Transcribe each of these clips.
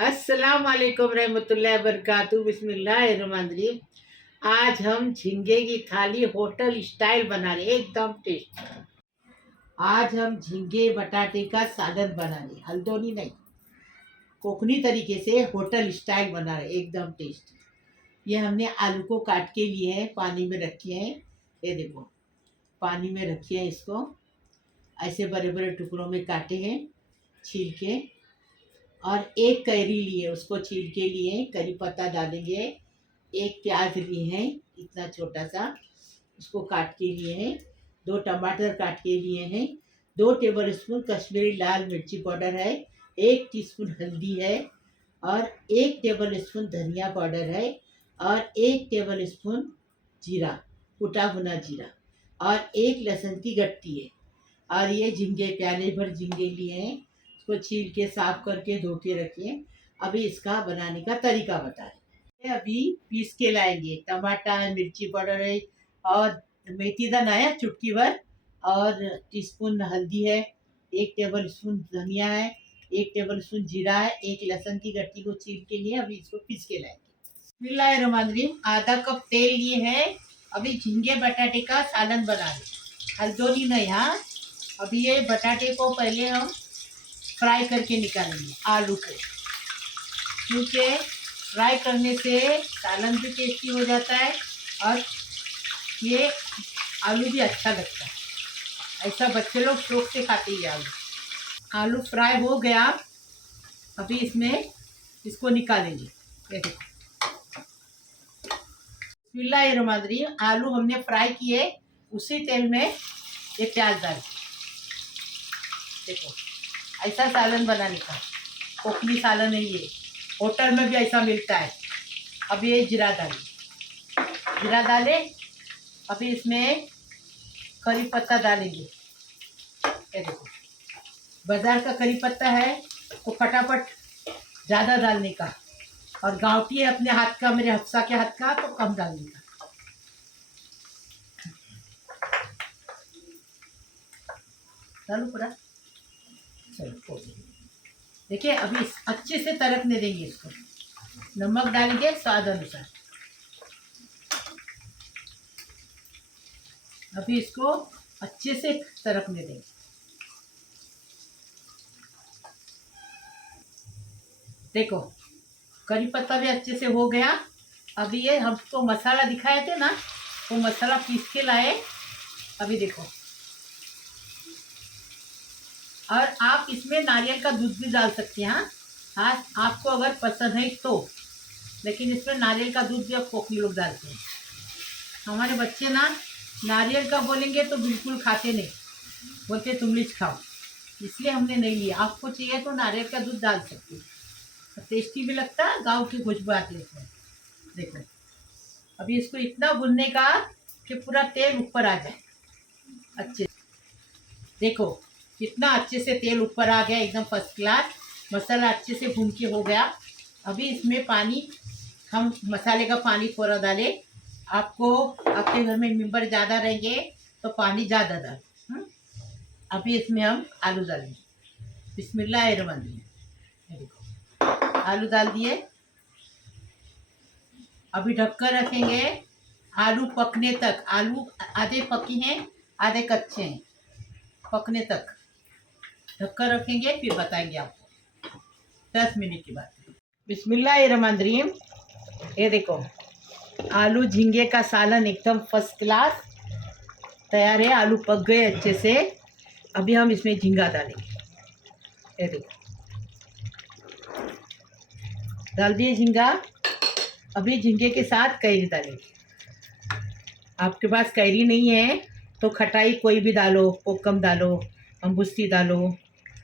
अस्सलाम वालेकुम रहमतुल्लाहि वबरकातुहू। बिस्मिल्लाहिर्रहमानिर्रहीम। आज हम झींगे की थाली होटल स्टाइल बना रहे, एकदम टेस्टी। आज हम झींगे बटाटे का सालन बना रहे, हल्दोनी नहीं, कोकनी तरीके से होटल स्टाइल बना रहे, एकदम टेस्टी। ये हमने आलू को काट के लिए हैं, पानी में रखे हैं। ये देखो, पानी में रखे हैं, इसको ऐसे बड़े बड़े टुकड़ों में काटे हैं छील के। और एक कैरी लिए, उसको छील के लिए, करी पत्ता डालेंगे। एक प्याज लिए हैं इतना छोटा सा, उसको काट के लिए हैं। 2 टमाटर काट के लिए हैं। 2 टेबल स्पून कश्मीरी लाल मिर्ची पाउडर है। 1 टीस्पून हल्दी है। और 1 टेबल स्पून धनिया पाउडर है। और 1 टेबल स्पून जीरा, कुटा भुना जीरा। और 1 लहसुन की गट्टी है। और ये झींगे, प्याले भर झींगे लिए हैं, उसको छील के साफ करके धो के रखिए। अभी इसका बनाने का तरीका बता रहे हैं। अभी पीस के लाएंगे, टमाटर, मिर्ची पाउडर है, और मेथी दाना है चुटकी भर, और टीस्पून हल्दी है, 1 टेबल स्पून धनिया है, 1 टेबल स्पून जीरा है, 1 लहसुन की गट्टी को छील के लिए अभी इसको पीस के लाएंगे। बिस्मिल्लाहिर्रहमानिर्रहीम। आधा कप तेल लिए हैं। अभी झींगे बटाटे का सालन बना रहे, हल्दोनी नहीं। हाँ, अभी ये बटाटे को पहले हम फ्राई करके निकालेंगे, आलू को, क्योंकि फ्राई करने से सालन भी टेस्टी हो जाता है और ये आलू भी अच्छा लगता है। ऐसा बच्चे लोग शौक से खाते ही आलू। आलू फ्राई हो गया, अभी इसमें इसको निकालेंगे। ये देखो, बिस्मिल्लाहिर्रहमानिर्रहीम। आलू हमने फ्राई किए, उसी तेल में ये प्याज डाल, देखो ऐसा सालन बनाने का। कोकनी सालन है ये, होटल में भी ऐसा मिलता है। अब ये जीरा डालें, जीरा डालें। अभी इसमें करी पत्ता डालेंगे। ये देखो, बाजार का करी पत्ता है तो फटाफट ज़्यादा डालने का, और गाँवटी है अपने हाथ का, मेरे हफ्सा के हाथ का, तो कम डालने का। डालो पूरा, चलो देखिए। अभी अच्छे से तड़कने देंगे इसको। नमक डालेंगे स्वाद अनुसार। अभी इसको अच्छे से तड़कने देंगे। देखो, करी पत्ता भी अच्छे से हो गया। अभी ये हमको मसाला दिखाए थे ना, वो मसाला पीस के लाए। अभी देखो, और आप इसमें नारियल का दूध भी डाल सकते हैं। हाँ, आपको अगर पसंद है तो, लेकिन इसमें नारियल का दूध भी अब कोकनी लोग डालते हैं। हमारे बच्चे ना नारियल का बोलेंगे तो बिल्कुल खाते नहीं, बोलते तुम लीच खाओ, इसलिए हमने नहीं लिया। आपको चाहिए तो नारियल का दूध डाल सकते हैं, टेस्टी भी लगता है, गाँव की खुशबू आती है इसमें। देखो, अभी इसको इतना भूनने का कि पूरा तेल ऊपर आ जाए अच्छे। देखो कितना अच्छे से तेल ऊपर आ गया, एकदम फर्स्ट क्लास। मसाला अच्छे से भून के हो गया। अभी इसमें पानी, हम मसाले का पानी थोड़ा डाले। आपको, आपके घर में मेंबर ज़्यादा रहेंगे तो पानी ज़्यादा डाल। अभी इसमें हम आलू डालेंगे। बिस्मिल्लाहिर्रहमानिर्रहीम। देखो, आलू डाल दिए। अभी ढककर रखेंगे आलू पकने तक। आलू आधे पके हैं, आधे कच्चे हैं, पकने तक ढककर रखेंगे, फिर बताएंगे आपको 10 मिनट की बात। बिस्मिल्लाहिर्रहमानिर्रहीम। ये देखो, आलू झींगे का सालन एकदम फर्स्ट क्लास तैयार है। आलू पक गए अच्छे से। अभी हम इसमें झींगा डालेंगे। ये देखो, डाल दिए झींगा। अभी झींगे के साथ कैरी डालेंगे। आपके पास कैरी नहीं है तो खटाई कोई भी डालो, कोकम डालो, अम्बुस्ती डालो,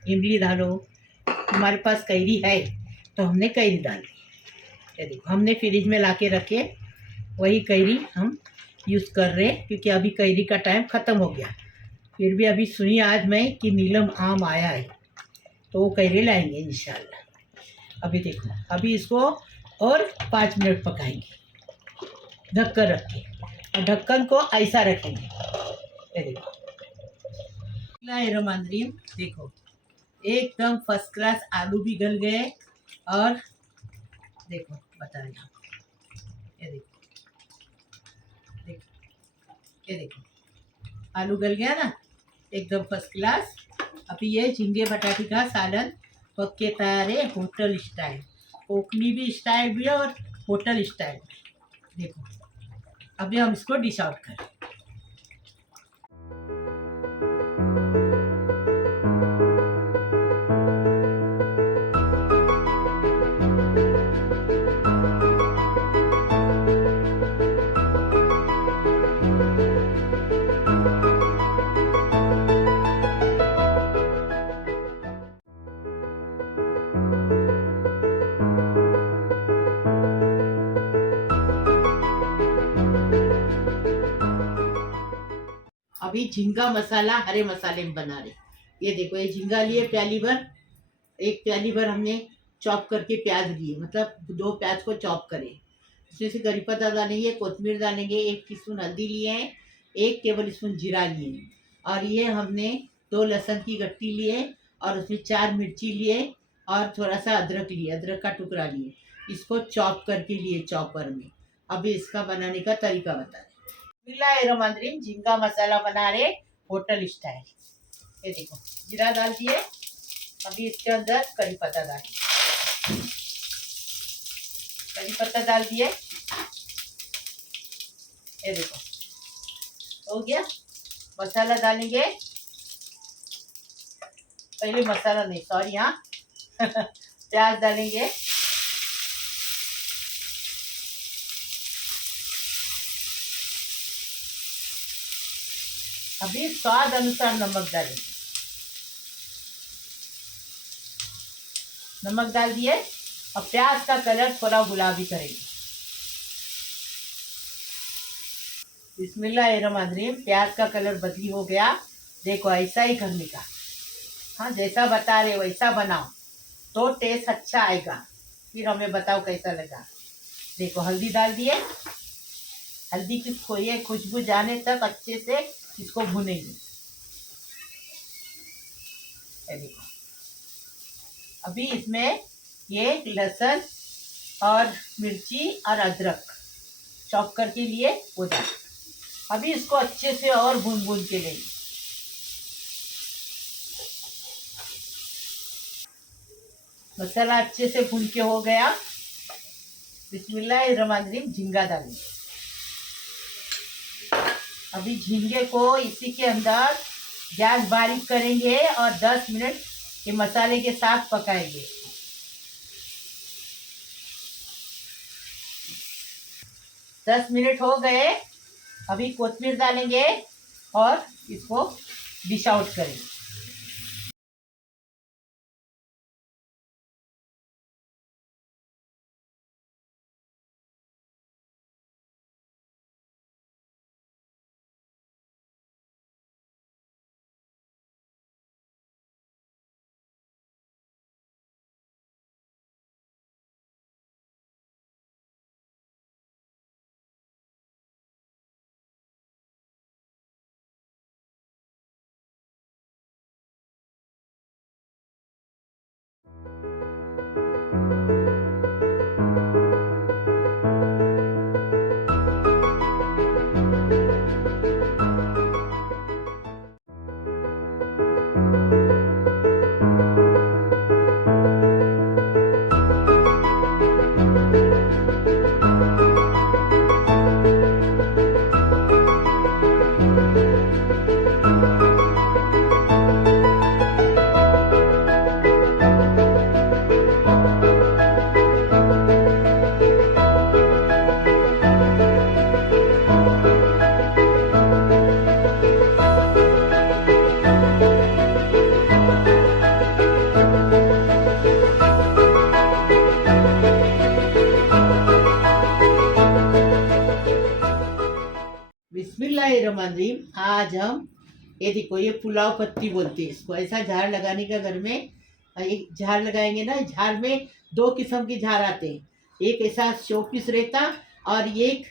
इमली डालो। हमारे पास कैरी है तो हमने कैरी डाल दी। ये देखो, हमने फ्रिज में ला के रखे, वही कैरी हम यूज़ कर रहे हैं, क्योंकि अभी कैरी का टाइम ख़त्म हो गया। फिर भी अभी सुनी आज मैं कि नीलम आम आया है, तो वो कैरी लाएंगे इंशाल्लाह। अभी देखो, अभी इसको और 5 मिनट पकाएंगे ढक कर रख के, और ढक्कन को ऐसा रखेंगे। ये देखो, बिस्मिल्लाहिर्रहमानिर्रहीम। देखो, एकदम फर्स्ट क्लास आलू भी गल गए और देखो बता रही हूँ, ये देखो, ये देखो आलू गल गया ना, एकदम फर्स्ट क्लास। अभी ये झींगे बटाटे का सालन पक के तैयार है, होटल स्टाइल। कोकनी भी स्टाइल भी है और होटल स्टाइल भी। देखो अभी हम इसको डिश आउट करें। अभी झींगा मसाला हरे मसाले में बना रहे। ये देखो, ये झींगा लिए प्याली भर, एक प्याली भर हमने चॉप करके प्याज लिए, मतलब 2 प्याज को चॉप करे। इसमें से करी पत्ता डालेंगे, कोतमीर डालेंगे, 1 टीस्पून हल्दी लिए हैं, 1 टेबल स्पून जीरा लिए हैं, और ये हमने 2 लहसुन की गट्टी लिए और उसमें 4 मिर्ची लिए और थोड़ा सा अदरक लिए, अदरक का टुकड़ा लिए। इसको चॉप करके लिए चॉपर में। अभी इसका बनाने का तरीका बता रहे। बिस्मिल्लाहिर्रहमानिर्रहीम, झींगा मसाला बना रहे होटल स्टाइल। ये देखो जीरा डाल दिए, अभी इसके अंदर करी पत्ता डालिए, करी पत्ता डाल दिए। ये देखो हो गया। मसाला डालेंगे, पहले मसाला नहीं, सॉरी, हाँ प्याज डालेंगे, अभी स्वाद अनुसार नमक डालेंगे, नमक डाल दिए और प्याज का कलर थोड़ा गुलाबी करेंगे। बिस्मिल्लाहिर्रहमानिर्रहीम, प्याज का कलर बदली हो गया। देखो ऐसा ही करने का, हाँ जैसा बता रहे वैसा बनाओ तो टेस्ट अच्छा आएगा। फिर हमें बताओ कैसा लगा। देखो हल्दी डाल दिए, हल्दी की ये खुशबू जाने तक अच्छे से इसको भुनेंगे। देखो अभी इसमें ये लहसुन और मिर्ची और अदरक चॉप करके लिए वो डाल। अभी इसको अच्छे से और भून के लेंगे। मसाला अच्छे से भून के हो गया। बिस्मिल्लाहिर्रहमानिर्रहीम, झींगा डालेंगे। अभी झींगे को इसी के अंदर गैस बारीक करेंगे और 10 मिनट ये मसाले के साथ पकाएंगे। दस मिनट हो गए। अभी कोतमीर डालेंगे और इसको डिश आउट करेंगे। बिस्मिल्लाहिर्रहमानिर्रहीम, आज हम ये देखो, ये पुलाव पत्ती बोलते हैं इसको। ऐसा झाड़ लगाने का घर में, एक झाड़ लगाएंगे ना, झाड़ में 2 किस्म के झाड़ आते हैं। एक ऐसा शोपीस रहता और एक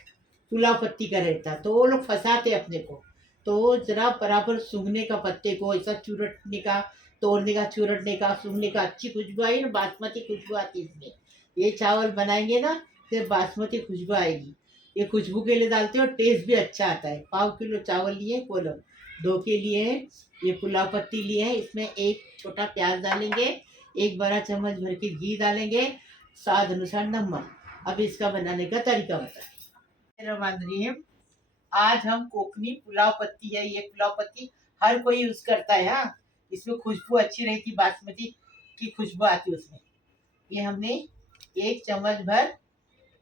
पुलाव पत्ती का रहता। तो वो लोग फंसाते अपने को, तो जरा बराबर सूंघने का पत्ते को, ऐसा चुरटने का तोड़ने का, चुरटने का, सूंघने का अच्छी खुशबू आई ना, बासमती खुशबू आती है इसमें। ये चावल बनाएंगे ना फिर बासमती खुशबू आएगी। ये खुशबू के लिए डालते हैं और टेस्ट भी अच्छा आता है। 5 किलो चावल लिए, बोलो 2 के लिए हैं। ये पुलाव पत्ती लिए हैं, इसमें एक छोटा प्याज डालेंगे, एक बड़ा चम्मच भर के घी डालेंगे, स्वाद अनुसार नमक। अब इसका बनाने का तरीका बताएं। आज हम कोकनी पुलाव पत्ती है, ये पुलाव पत्ती हर कोई यूज करता है। हाँ, इसमें खुशबू अच्छी रहती, बासमती की खुशबू आती है उसमें। ये हमने 1 चम्मच भर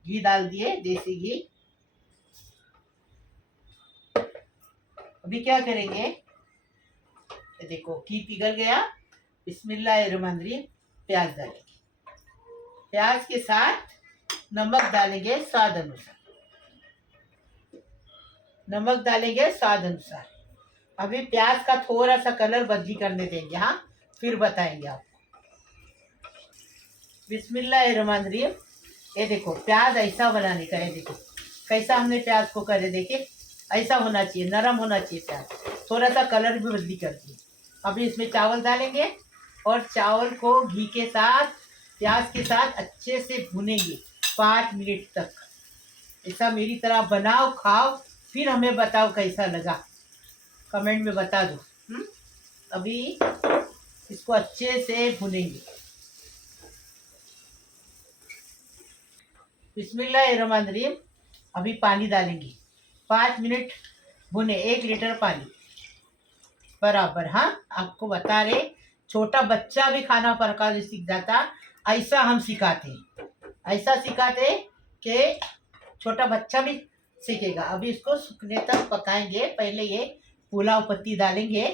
घी डाल दिए, देसी घी। अभी क्या करेंगे, ये देखो घी पिघल गया। बिस्मिल्लाहिर्रहमानिर्रहीम। प्याज डालेंगे, प्याज के साथ नमक डालेंगे स्वाद अनुसार, नमक डालेंगे स्वाद अनुसार। अभी प्याज का थोड़ा सा कलर बदली करने देंगे, हाँ फिर बताएंगे आपको। बिस्मिल्लाहिर्रहमानिर्रहीम। ये देखो प्याज ऐसा बनाने का है, देखो कैसा हमने प्याज को करे, देखिए ऐसा होना चाहिए, नरम होना चाहिए प्याज। थोड़ा सा कलर भी बदली कर दिए। अभी इसमें चावल डालेंगे और चावल को घी के साथ, प्याज के साथ अच्छे से भुनेंगे 5 मिनट तक। ऐसा मेरी तरह बनाओ, खाओ, फिर हमें बताओ कैसा लगा, कमेंट में बता दो। अभी इसको अच्छे से भुनेंगे। बिस्मिल्लाहिर्रहमानिर्रहीम। अभी पानी डालेंगे, 5 मिनट भुने, 1 लीटर पानी बराबर। हाँ, आपको बता रहे, छोटा बच्चा भी खाना पकाने सीख जाता, ऐसा हम सिखाते हैं, ऐसा सिखाते कि छोटा बच्चा भी सीखेगा। अभी इसको सूखने तक पकाएंगे। पहले ये पुलाव पत्ती डालेंगे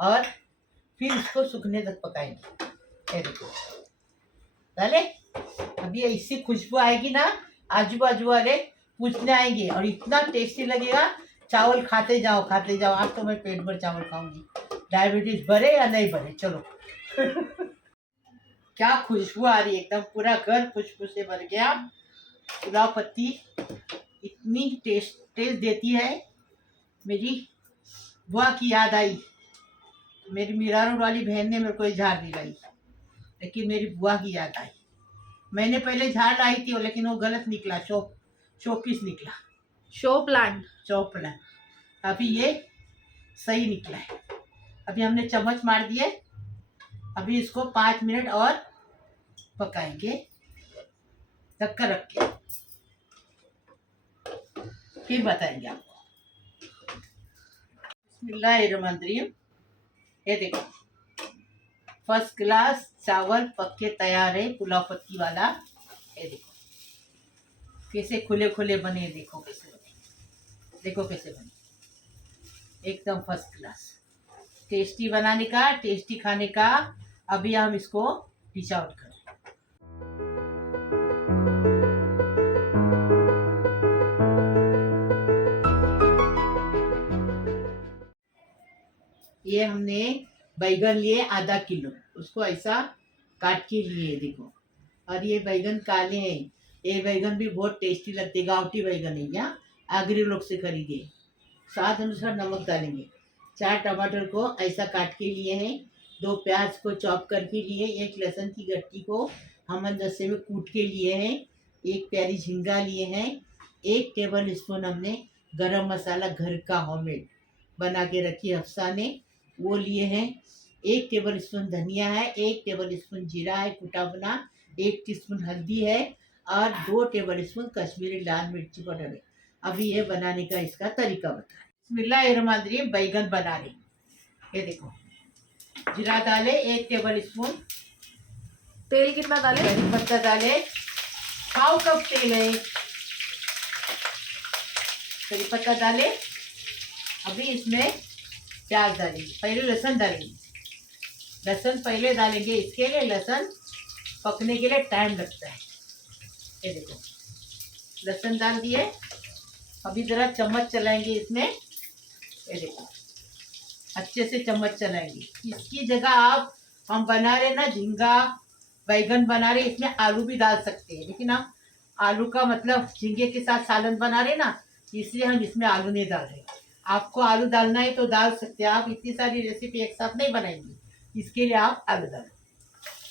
और फिर इसको सूखने तक पकाएंगे। ये देखो डाले। अभी ऐसी खुशबू आएगी ना, आजू बाजू वाले पूछने आएंगे और इतना टेस्टी लगेगा। चावल खाते जाओ, खाते जाओ। आज तो मैं पेट भर चावल खाऊंगी, डायबिटीज बढ़े या नहीं बढ़े। चलो क्या खुशबू आ रही है, एकदम पूरा घर खुशबू से भर गया। पुलाव पत्ती इतनी टेस्ट देती है। मेरी बुआ की याद आई। मेरी मीरारोड वाली बहन ने मेरे को झाड़ दिलाई, लेकिन मेरी बुआ की याद आई। मैंने पहले झाड़ लाई थी, लेकिन वो गलत निकला, शोपीस निकला, शो प्लांट। अभी ये सही निकला है। अभी हमने चम्मच मार दिए। अभी इसको 5 मिनट और पकाएंगे ढककर रख के, फिर बताएंगे आपको। बिस्मिल्लाहिर्रहमानिर्रहीम। ये देखो फर्स्ट क्लास चावल पक के तैयार है, पुलाव पत्ती वाला। ये देखो कैसे खुले खुले बने, देखो कैसे बने, देखो कैसे बने, एकदम फर्स्ट क्लास। टेस्टी बनाने का, टेस्टी खाने का। अभी हम इसको डिश आउट करें। ये हमने बैगन लिए आधा किलो, उसको ऐसा काट के लिए, देखो। और ये बैगन काले हैं, ये बैगन भी बहुत टेस्टी लगते, गाँवटी बैगन है, यहाँ आगरी लोग से खरीदे। स्वाद अनुसार नमक डालेंगे। 4 टमाटर को ऐसा काट के लिए हैं, 2 प्याज को चॉप करके लिए, 1 लहसुन की गट्टी को हम दस्ते में कूट के लिए हैं, 1 प्यारी झींगा लिए हैं, 1 टेबल स्पून हमने गरम मसाला घर का होममेड बना के रखी हफ्सा ने, वो लिए हैं। 1 टेबल स्पून धनिया है, 1 टेबल स्पून जीरा है कुटा बना, 1 टीस्पून हल्दी है और 2 टेबल स्पून कश्मीरी लाल मिर्ची पाउडर है। अभी ये बनाने का इसका तरीका बताएं। बिस्मिल्लाहिर्रहमानिर्रहीम। बैगन बना रहे, ये देखो जीरा डाले 1 टेबल स्पून, तेल कितना डाले, करी पत्ता डाले, 1/2 कप तेल है, करी पत्ता डाले। अभी इसमें प्याज डालेंगे, पहले लहसुन डालेंगे, लहसुन पहले डालेंगे, इसके लिए लहसुन पकने के लिए टाइम लगता है। ये देखो लहसुन डाल दिए। अभी ज़रा चम्मच चलाएंगे इसमें, ये देखो अच्छे से चम्मच चलाएंगे। इसकी जगह आप, हम बना रहे ना झींगा बैगन बना रहे, इसमें आलू भी डाल सकते हैं, लेकिन हम आलू का मतलब झींगे के साथ सालन बना रहे ना, इसलिए हम इसमें आलू नहीं डाल रहे। आपको आलू डालना है तो डाल सकते हैं, आप इतनी सारी रेसिपी एक साथ नहीं बनाएंगे, इसके लिए आप आलू डालो।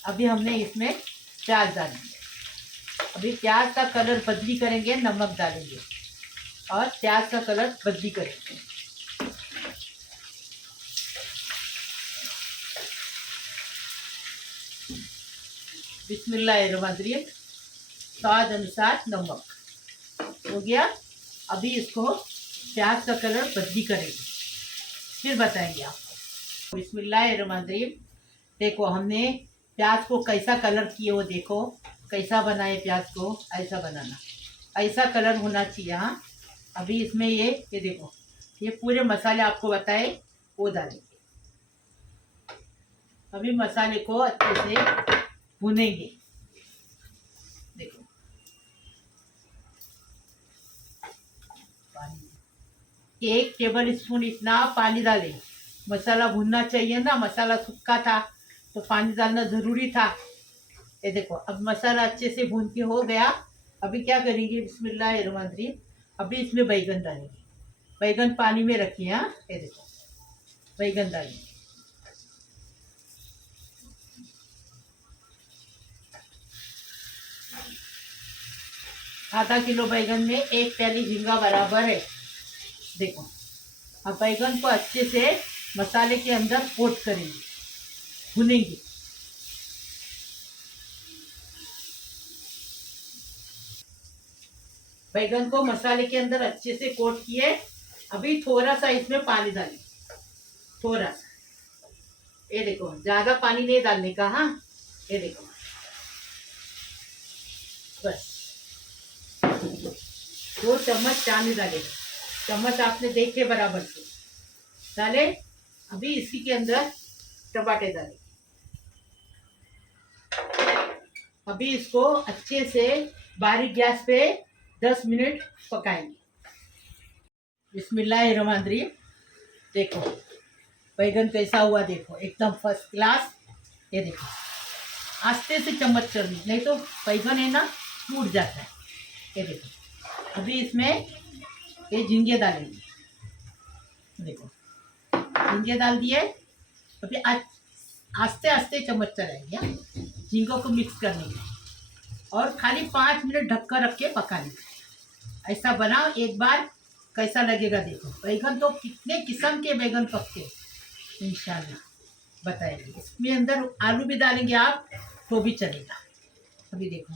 अभी हमने इसमें प्याज डालेंगे। अभी प्याज का कलर बदली करेंगे, नमक डालेंगे और प्याज का कलर बदली करेंगे। बिस्मिल्लाहिर्रहमानिर्रहीम। स्वाद अनुसार नमक हो गया। अभी इसको प्याज का कलर बदली करेंगे, फिर बताएंगे आपको। बिस्मिल्लाहिर्रहमानिर्रहीम। देखो हमने प्याज को कैसा कलर किए हो, देखो कैसा बनाए प्याज को, ऐसा बनाना, ऐसा कलर होना चाहिए। हाँ, अभी इसमें ये देखो, ये पूरे मसाले आपको बताए वो डालेंगे। अभी मसाले को अच्छे से भुनेंगे। देखो पानी 1 टेबल स्पून इतना पानी डालें। मसाला भुनना चाहिए ना, मसाला सूखा था तो पानी डालना ज़रूरी था। ये देखो अब मसाला अच्छे से भून के हो गया। अभी क्या करेंगे, बिस्मिल्लाहिर्रहमानिर्रहीम, अभी इसमें बैगन डालेंगे। बैगन पानी में रखिए। हाँ, ये देखो बैगन डालेंगे। आधा किलो बैगन में 1 प्याली झींगा बराबर है। देखो अब बैगन को अच्छे से मसाले के अंदर कोट करेंगे, भुनेंगे। बैगन को मसाले के अंदर अच्छे से कोट किए। अभी थोड़ा सा इसमें पानी डालें, थोड़ा सा। ये देखो ज्यादा पानी नहीं डालने का। हाँ, ये देखो बस 2 चम्मच पानी डाले। चम्मच आपने देखे बराबर से डाले। अभी इसी के अंदर टमाटर डाले। अभी इसको अच्छे से बारीक गैस पे 10 मिनट पकाएंगे। बिस्मिल्लाहिर्रहमानिर्रहीम। देखो बैगन कैसा हुआ, देखो एकदम फर्स्ट क्लास। ये देखो आस्ते से चम्मच चलनी, नहीं तो बैगन है ना टूट जाता है। ये देखो अभी इसमें ये झींगे डालेंगे। देखो झींगे डाल दिए। अभी आस्ते आस्ते चम्मच चलाएंगे झींगों को मिक्स करने के, और खाली 5 मिनट ढककर रख के पकाने। ऐसा बनाओ एक बार, कैसा लगेगा देखो। बैगन तो कितने किस्म के बैगन पकते इंशाल्लाह बताएंगे। इसमें अंदर आलू भी डालेंगे आप तो भी चलेगा। अभी देखो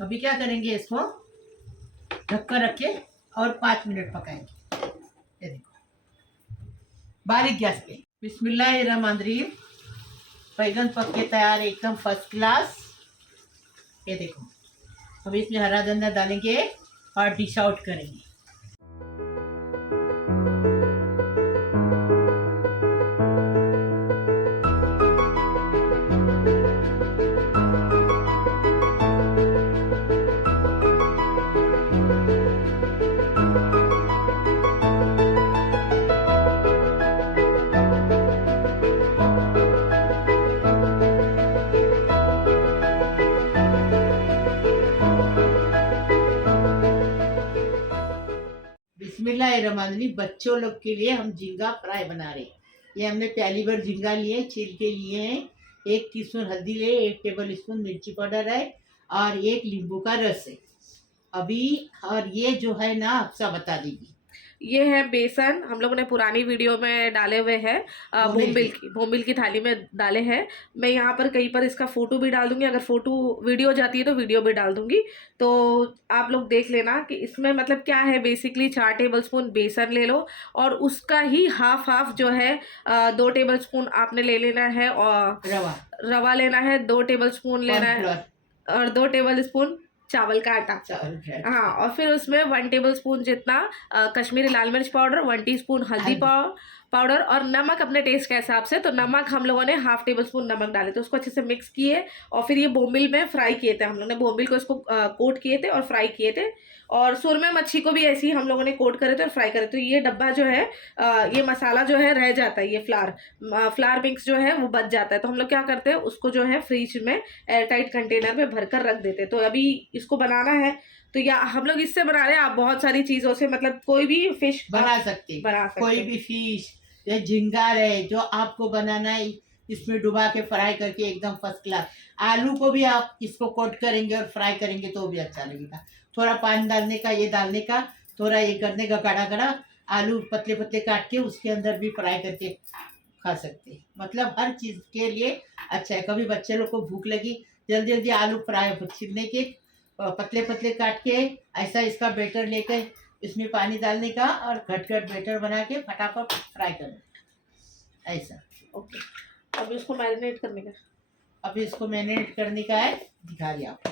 अभी क्या करेंगे, इसको ढककर रखे और 5 मिनट पकाएंगे। ये देखो बारीक गैस पे। बिस्मिल्लाहिर्रहमानिर्रहीम। बैगन पक के तैयार है, एकदम फर्स्ट क्लास। ये देखो अभी इसमें हरा धनिया डालेंगे और डिश आउट करेंगे। बिस्मिल्लाहिर्रहमानिर्रहीम। बच्चों लोग के लिए हम झींगा फ्राई बना रहे हैं। ये हमने पहली बार झींगा लिए, छील के लिए हैं। 1 टीस्पून हल्दी ले, 1 टेबल स्पून मिर्ची पाउडर है और 1 नींबू का रस है। अभी और ये जो है ना आपसा बता दीजिए। ये है बेसन, हम लोगों ने पुरानी वीडियो में डाले हुए हैं। बोम्बिल की थाली में डाले हैं। मैं यहाँ पर कहीं पर इसका फोटो भी डाल दूंगी, अगर फोटो वीडियो जाती है तो वीडियो भी डाल दूंगी, तो आप लोग देख लेना कि इसमें मतलब क्या है। बेसिकली 4 टेबलस्पून बेसन ले लो और उसका ही हाफ जो है 2 टेबलस्पून आपने ले लेना है, और रवा लेना है 2 टेबलस्पून लेना है, और 2 टेबलस्पून चावल का आटा। हाँ, और फिर उसमें 1 टेबलस्पून जितना कश्मीरी लाल मिर्च पाउडर, 1 टीस्पून हल्दी पाउडर और नमक अपने टेस्ट के हिसाब से। तो नमक हम लोगों ने हाफ टेबलस्पून नमक डाले थे, उसको अच्छे से मिक्स किए और फिर ये बोम्बिल में फ्राई किए थे। हम लोगों ने बोम्बिल को इसको कोट किए थे और फ्राई किए थे, और सुरमे मच्छी को भी ऐसे ही हम लोगों ने कोट करे थे और फ्राई करे थे। ये डब्बा जो है ये मसाला जो है रह जाता है, ये फ्लावर मिक्स जो है वो बच जाता है। तो हम लोग क्या करते हैं, उसको जो है फ्रिज में एयरटाइट कंटेनर में भरकर रख देते हैं। तो अभी इसको बनाना है, तो या हम लोग इससे बना रहे हैं। आप बहुत सारी चीज़ों से मतलब कोई भी फिश बना सकते, कोई भी फिश या झींगा रहे जो आपको बनाना है इसमें डुबा के फ्राई करके एकदम फर्स्ट क्लास। आलू को भी आप इसको कोट करेंगे और फ्राई करेंगे तो भी अच्छा लगेगा। थोड़ा पानी डालने का, ये डालने का, थोड़ा ये करने का, गाढ़ा गाढ़ा आलू पतले पतले काट के उसके अंदर भी फ्राई करके खा सकते हैं। मतलब हर चीज़ के लिए अच्छा है। कभी बच्चे लोग को भूख लगी, जल्दी जल्दी आलू फ्राई छिलने के, पतले पतले काट के ऐसा इसका बैटर लेकर इसमें पानी डालने का और घट बैटर बना के फटाफट फ्राई करना ऐसा। ओके, अब इसको मैरिनेट करने का। अब इसको मैरिनेट करने का है, दिखा दिया आपको।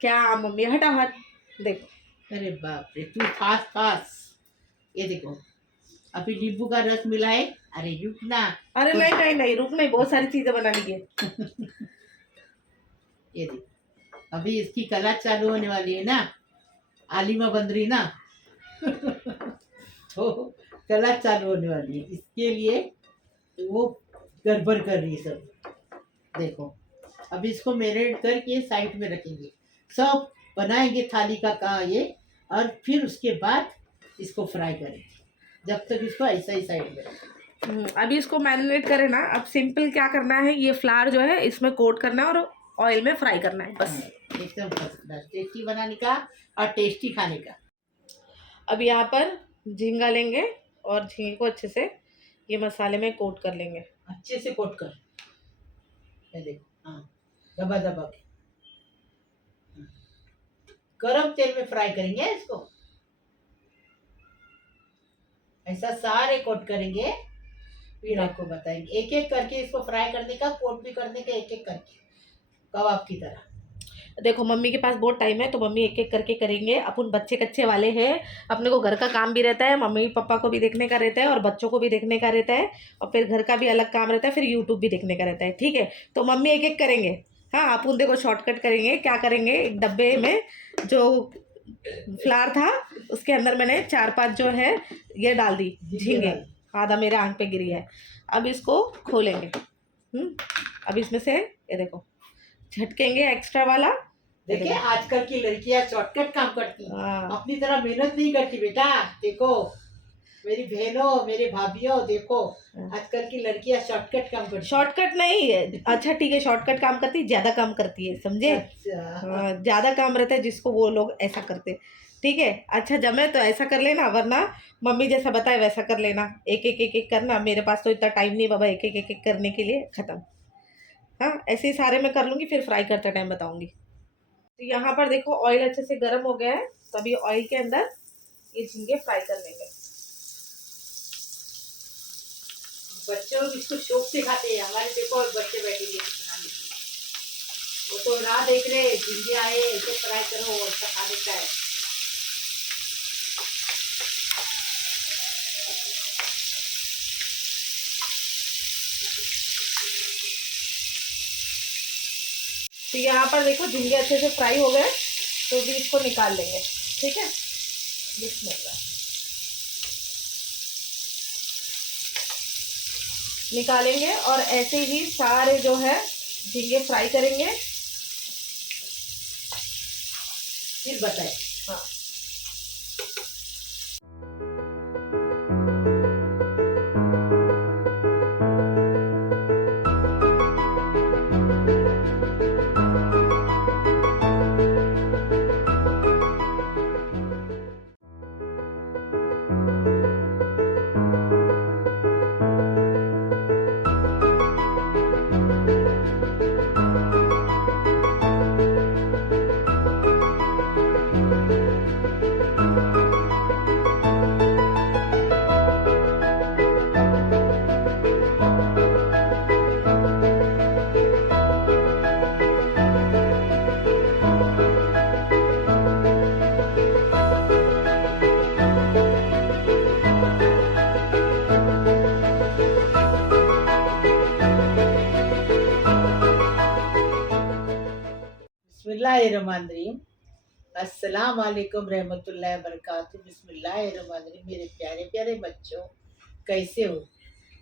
क्या मम्मी, हटा हाथ, देखो। अरे बाप रे, तू फास्ट फास्ट। ये देखो, अभी नींबू का रस मिला है। अरे रुक ना। अरे तो, नहीं नहीं नहीं, रुक नहीं, बहुत सारी चीजें बनानी है। ये देखो, अभी इसकी कला चालू होने वाली है ना, आलिमा बन रही ना। तो कला चालू होने वाली है, इसके लिए वो गड़बड़ कर रही है सब। देखो, अभी इसको मैरिनेट करके साइड में रखेंगे, सब बनाएंगे थाली का ये, और फिर उसके बाद इसको फ्राई करेंगे। जब तक इसको ऐसा ही साइड में रखेंगे। अभी इसको मैरिनेट करें ना। अब सिंपल क्या करना है, ये फ्लावर जो है इसमें कोट करना है और ऑयल में फ्राई करना है, बस। एकदम टेस्टी बनाने का और टेस्टी खाने का। अब यहाँ पर झींगा लेंगे और झींगे को अच्छे से ये मसाले में कोट कर लेंगे। अच्छे से कोट कर, ये देखो, हाँ, दबा दबा के गरम तेल में फ्राई करेंगे इसको। ऐसा सारे कोट करेंगे, फिर आपको बताएंगे एक एक करके इसको फ्राई करने का, कोट भी करने का, एक एक करके कबाब की तरह। देखो, मम्मी के पास बहुत टाइम है तो मम्मी एक एक करके करेंगे। अपन बच्चे कच्चे वाले हैं, अपने को घर का काम भी रहता है, मम्मी पापा को भी देखने का रहता है और बच्चों को भी देखने का रहता है, और फिर घर का भी अलग काम रहता है, फिर यूट्यूब भी देखने का रहता है। ठीक है, तो मम्मी एक एक करेंगे। हाँ, अपन देखो शॉर्टकट करेंगे। क्या करेंगे, एक डब्बे में जो फ्लावर था उसके अंदर मैंने 4-5 जो है ये डाल दी झींगे। आधा मेरे आंख पे गिरी है। अब इसको खोलेंगे। अब इसमें से ये देखो झटकेंगे एक्स्ट्रा वाला। देखिए, आजकल की लड़कियां शॉर्टकट काम करती हैं, अपनी तरह मेहनत नहीं करती बेटा। देखो मेरी बहनों, मेरे भाभीियों, देखो आजकल की लड़कियां शॉर्टकट काम करती। शॉर्टकट नहीं है, अच्छा ठीक है, शॉर्टकट काम करती है, ज्यादा काम करती है, समझे। अच्छा। ज्यादा काम रहता है जिसको, वो लोग ऐसा करते। ठीक है, अच्छा जमे तो ऐसा कर लेना, वरना मम्मी जैसा बताए वैसा कर लेना। एक एक एक एक करना। मेरे पास तो इतना टाइम नहीं बाबा, एक एक एक एक करने के लिए, खत्म। हाँ, ऐसे ही सारे मैं कर लूँगी, फिर फ्राई करते टाइम बताऊँगी। तो यहाँ पर देखो ऑयल अच्छे से गर्म हो गया है, तो अभी ऑयल के अंदर ये झींगे फ्राई कर लेंगे। बच्चे लोग इसको शौक से खाते हैं। हमारे देखो और बच्चे बैठे हैं, वो तो राह देख रहे, झींगे आए ऐसे फ्राई करो और खा देता है। तो यहाँ पर देखो झींगे अच्छे से फ्राई हो गए, तो भी इसको निकाल लेंगे। ठीक है, बिस्मिल्लाह, निकालेंगे और ऐसे ही सारे जो है झींगे फ्राई करेंगे। फिर बताए। हाँ, बिस्मिल्लाहिर्रहमानिर्रहीम। अस्सलाम वालेकुम रहमतुल्लाहि बरकातहू। बिस्मिल्लाहिर्रहमानिर्रहीम। मेरे प्यारे प्यारे बच्चों, कैसे हो?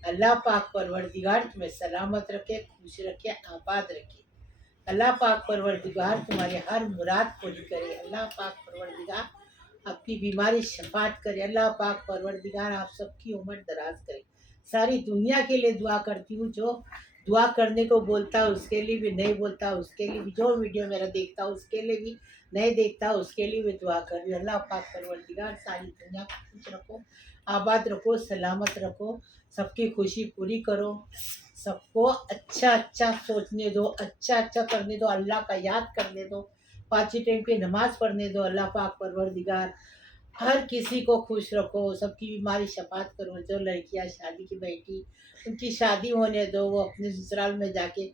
अल्लाह पाक परवरदिगार तुम्हें सलामत रखे, खुश रखे, आबाद रखे। अल्लाह पाक परवरदिगार तुम्हारे हर मुराद पूरी करे। अल्लाह पाक परवरदिगार आपकी बीमारी शफात करे। अल्लाह पाक परवरदिगार आप सबकी उम्र दराज करे। सारी दुनिया के लिए दुआ करती हूँ, जो दुआ करने को बोलता है उसके लिए भी, नहीं बोलता उसके लिए भी, जो वीडियो मेरा देखता उसके लिए भी, नहीं देखता उसके लिए भी दुआ कर रही हूँ। अल्लाह पाक परवरदिगार सारी दुनिया को खुश रखो, आबाद रखो, सलामत रखो, सबकी खुशी पूरी करो, सबको अच्छा अच्छा सोचने दो, अच्छा अच्छा करने दो, अल्लाह का याद करने दो, 5 टाइम की नमाज पढ़ने दो। अल्लाह पाक परवरदिगार हर किसी को खुश रखो, सबकी बीमारी शफात करो। जो लड़कियां शादी की बैठी उनकी शादी होने दो, वो अपने ससुराल में जाके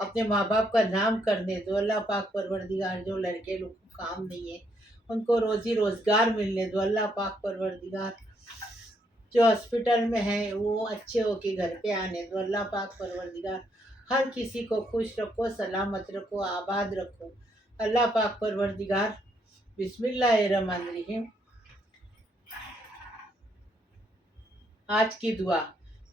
अपने माँ बाप का नाम करने दो। अल्लाह पाक परवरदिगार जो लड़के लोग को काम नहीं है उनको रोजी रोजगार मिलने दो। अल्लाह पाक परवरदिगार जो हॉस्पिटल में है वो अच्छे होके घर पे आने दो। अल्लाह पाक परवरदिगार हर किसी को खुश रखो, सलामत रखो, आबाद रखो। अल्लाह पाक परवरदिगार बिस्मिल्लाहिर्रहमानिर्रहीम। आज की दुआ,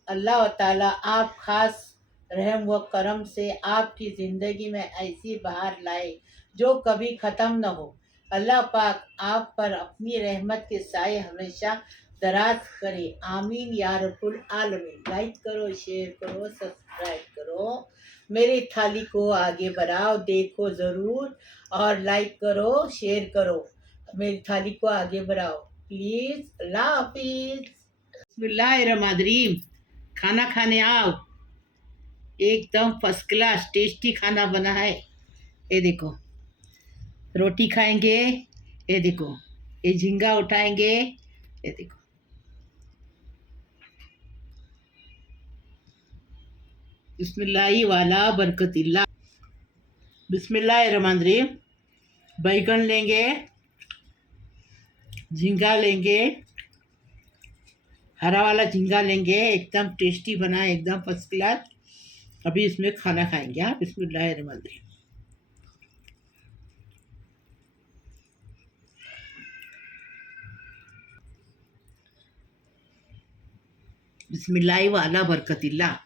अल्लाह ताला आप खास रहम व करम से आपकी ज़िंदगी में ऐसी बहार लाए जो कभी ख़त्म न हो। अल्लाह पाक आप पर अपनी रहमत के साए हमेशा दराज करे। आमीन या रब्बुल आलमीन। लाइक करो, शेयर करो, सब्सक्राइब करो, मेरी थाली को आगे बढ़ाओ, देखो ज़रूर, और लाइक करो, शेयर करो, मेरी थाली को आगे बढ़ाओ प्लीज़। अल्लाह हाफिज़। बिस्मिल्लाहिर्रहमानिर्रहीम। खाना खाने आओ, एकदम फर्स्ट क्लास टेस्टी खाना बना है। ये देखो, रोटी खाएंगे, ये देखो, ये झींगा उठाएंगे, ये देखो। बिस्मिल्लाही वाला बरकतिल्ला। बिस्मिल्लाहिर्रहमानिर्रहीम। बैगन लेंगे, झींगा लेंगे, हरा वाला झींगा लेंगे, एकदम टेस्टी बना है, एकदम फर्स्ट क्लास। अभी इसमें खाना खाएंगे। हाँ, बिस्मिल्लाहिर्रहमानिर्रहीम। बिस्मिल्लाही वाला बरकतिल्ला।